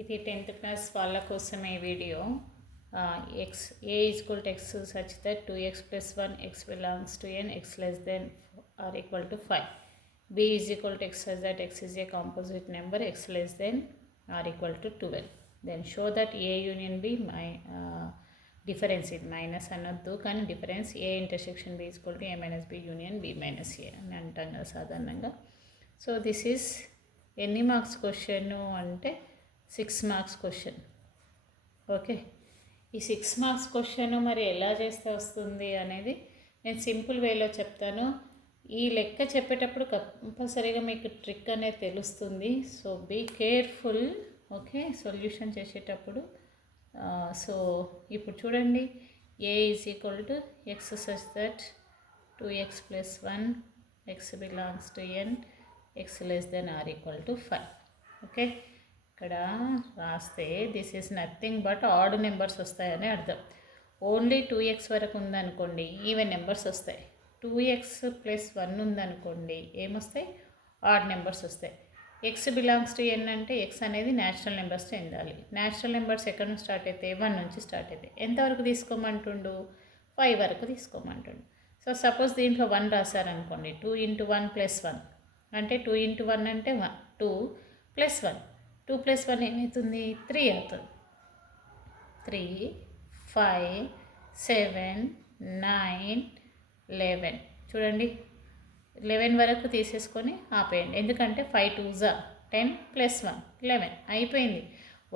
ఇది 10th class వాళ్ళ కోసమే వీడియో. X A is equal to x such that 2x plus 1 x belongs to n x less than or equal to 5. b is equal to x such that x is a composite number x less than or equal to 12. Then show that A union B difference, ఇది minus అనొద్దు కానీ difference A intersection B is equal to A minus B union B minus ఏ అని అంటాం కదా సాధారణంగా. So this is ఎన్ని marks question అంటే 6 marks question. Okay, ఈ 6 మార్క్స్ క్వశ్చన్ మరి ఎలా చేస్తే వస్తుంది అనేది నేను సింపుల్ వేలో చెప్తాను. ఈ లెక్క చెప్పేటప్పుడు కంపల్సరీగా మీకు ట్రిక్ అనేది తెలుస్తుంది. So be careful. Okay, solution చేసేటప్పుడు. సో ఇప్పుడు చూడండి, A is equal to x such that 2x plus 1 x belongs to n x less than or equal to 5. Okay, ఇక్కడ రాస్తే this is nothing but odd numbers వస్తాయని అర్థం. Only 2x వరకు ఉందనుకోండి even numbers వస్తాయి. 2x plus 1 ఉందనుకోండి ఏమొస్తాయి? Odd numbers వస్తాయి. ఎక్స్ బిలాంగ్స్ టు n అంటే ఎక్స్ అనేది న్యాచురల్ నెంబర్స్ చెందాలి. న్యాచురల్ నెంబర్స్ ఎక్కడ నుంచి స్టార్ట్ అవుతాయి? 1 నుంచి స్టార్ట్ అవుతాయి. ఎంతవరకు తీసుకోమంటుండు? 5 వరకు తీసుకోమంటుండు. సో సపోజ్ దీంట్లో 1 రాశారనుకోండి, 2 × 1 + 1 అంటే 2 × 1 అంటే 2 + 1, 2 + 1 ఏమవుతుంది? 3 అవుతుంది. 3, 5, 7, 9, 11. చూడండి, 11 వరకు తీసేసుకొని ఆపేయండి. ఎందుకంటే 5 2s 10 + 1 11 అయిపోయింది.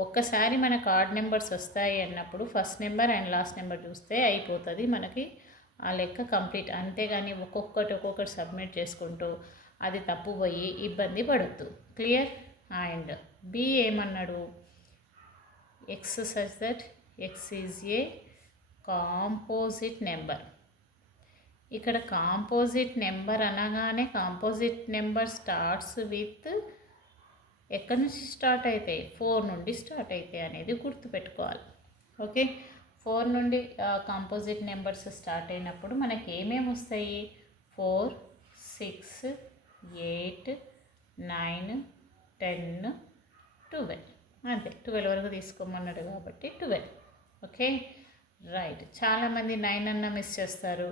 ఒక్కసారి మనకు ఆడ్ నెంబర్స్ వస్తాయి అన్నప్పుడు first number and last number చూస్తే అయిపోతుంది మనకి ఆ లెక్క కంప్లీట్. అంతేగాని ఒక్కొక్కటి సబ్మిట్ చేసుకుంటూ అది తప్పు పోయి ఇబ్బంది పడద్దు. క్లియర్? అండ్ బి ఏమన్నాడు? X such that x is a composite number. ఇక్కడ కాంపోజిట్ నెంబర్ అనగానే కాంపోజిట్ నెంబర్ స్టార్ట్స్ విత్ ఎక్కడి నుంచి స్టార్ట్ అవుతాయి? 4 నుండి స్టార్ట్ అవుతాయి అనేది గుర్తుపెట్టుకోవాలి. ఓకే, 4 నుండి కాంపోజిట్ నెంబర్స్ స్టార్ట్ అయినప్పుడు మనకి ఏమేమి వస్తాయి? 4, 6, 8, 9, 10, 12. అంతే, 12 వరకు తీసుకోమన్నాడు కాబట్టి 12. Okay, right. చాలామంది 9 అన్న మిస్ చేస్తారు.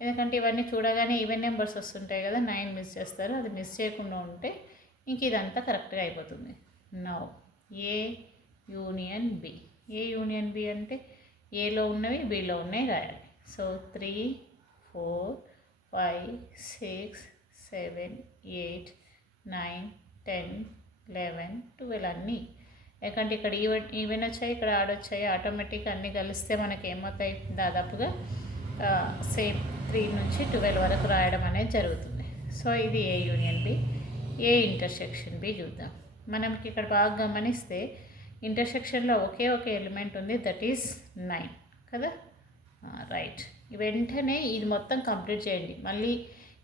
ఎందుకంటే ఇవన్నీ చూడగానే ఈవెన్ నెంబర్స్ వస్తుంటాయి కదా, 9 మిస్ చేస్తారు. అది మిస్ చేయకుండా ఉంటే ఇంక ఇదంతా కరెక్ట్గా అయిపోతుంది. నౌ ఏ యూనియన్ బి. ఏ యూనియన్ బి అంటే ఏలో ఉన్నవి బిలో ఉన్నాయి రాయాలి. సో 3, 4, 5, 6, 7, 8, 9, 10, 11, 12 అన్నీ. ఎందుకంటే ఇక్కడ ఈవెన్ వచ్చాయి, ఇక్కడ ఆడొచ్చాయి. ఆటోమేటిక్గా అన్నీ కలిస్తే మనకి ఏమవుతాయి? దాదాపుగా సేమ్ 3 నుంచి 12 వరకు రాయడం అనేది జరుగుతుంది. సో ఇది A union B. A intersection B చూద్దాం. మనకి ఇక్కడ బాగా గమనిస్తే ఇంటర్సెక్షన్లో ఒకే ఒక ఎలిమెంట్ ఉంది, దట్ ఈస్ 9 కదా. రైట్, వెంటనే ఇది మొత్తం కంప్లీట్ చేయండి. మళ్ళీ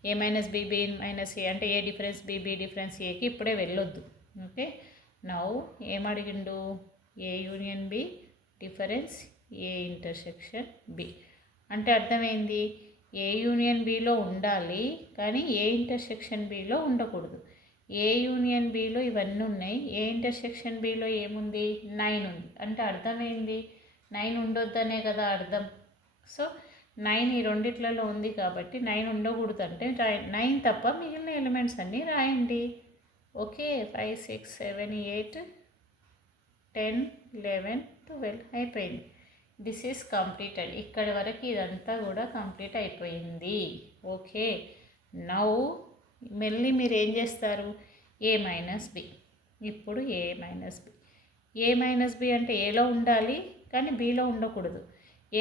A minus B, B minus A అంటే A difference B, B difference ఏకి ఇప్పుడే వెళ్ళొద్దు. ఓకే, నౌ ఏమడిగిండు? A union B difference A intersection B అంటే అర్థమైంది. ఏ యూనియన్ బిలో ఉండాలి కానీ ఏ ఇంటర్సెక్షన్ బిలో ఉండకూడదు. ఏ యూనియన్ బిలో ఇవన్నీ ఉన్నాయి, ఏ ఇంటర్సెక్షన్ బిలో ఏముంది? 9 ఉంది. అంటే అర్థమైంది 9 ఉండొద్దనే కదా అర్థం. సో 9 ఈ రెండిట్లలో ఉంది కాబట్టి 9 ఉండకూడదు అంటే 9 తప్ప మిగిలిన ఎలిమెంట్స్ అన్నీ రాయండి. ఓకే, 5, 6, 7, 8, 10, 11, 12 అయిపోయింది. This is completed. ఇక్కడి వరకు ఇదంతా కూడా కంప్లీట్ అయిపోయింది. ఓకే, నౌ మళ్ళీ మీరు ఏం చేస్తారు? ఏ మైనస్ బి. ఇప్పుడు ఏ మైనస్ బి. ఏ మైనస్ బి అంటే ఏలో ఉండాలి కానీ బిలో ఉండకూడదు.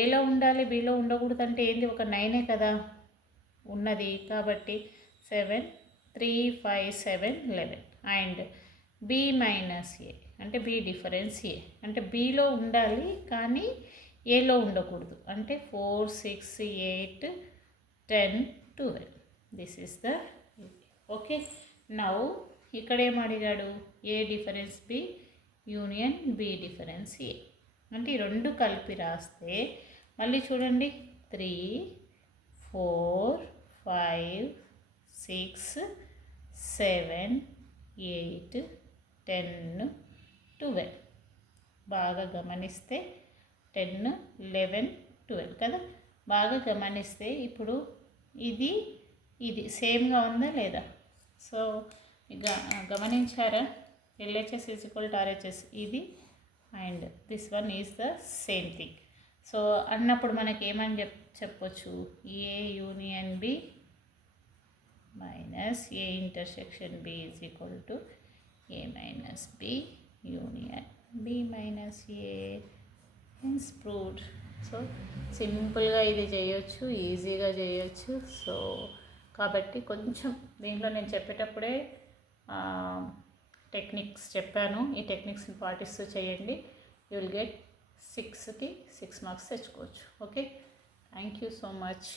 ఏలో ఉండాలి బిలో ఉండకూడదు అంటే ఏంది? ఒక 9 కదా ఉన్నది కాబట్టి 7, 3, 5, 7, 11 అండ్ బి మైనస్ ఏ అంటే బి డిఫరెన్స్ ఏ అంటే బిలో ఉండాలి కానీ ఏలో ఉండకూడదు. అంటే 4, 6, 8, 10, 12. This is the. Okay, now ఇక్కడ ఏం అడిగాడు? A difference B union B difference A అంటే ఈ రెండు కలిపి రాస్తే మళ్ళీ చూడండి 3, 4, 5, 6, 7, 8, 10, 12. బాగా గమనిస్తే 10, 11, 12 కదా. బాగా గమనిస్తే ఇప్పుడు ఇది ఇది సేమ్గా ఉందా లేదా? సో గమనించారా? LHS is equal to RHS ఇది and this one is the same thing. So అన్నప్పుడు మనకి ఏమని చెప్పొచ్చు? A union B minus A intersection B is equal to A minus B union B minus A is proved. So సింపుల్గా ఇది చేయొచ్చు, ఈజీగా చేయొచ్చు. సో కాబట్టి కొంచెం దీంట్లో నేను చెప్పేటప్పుడే టెక్నిక్స్ చెప్పాను. ఈ టెక్నిక్స్ని పాటిస్తూ చేయండి. యూ విల్ గెట్ 6కి 6 మార్క్స్ తెచ్చుకోవచ్చు. Okay, thank you so much.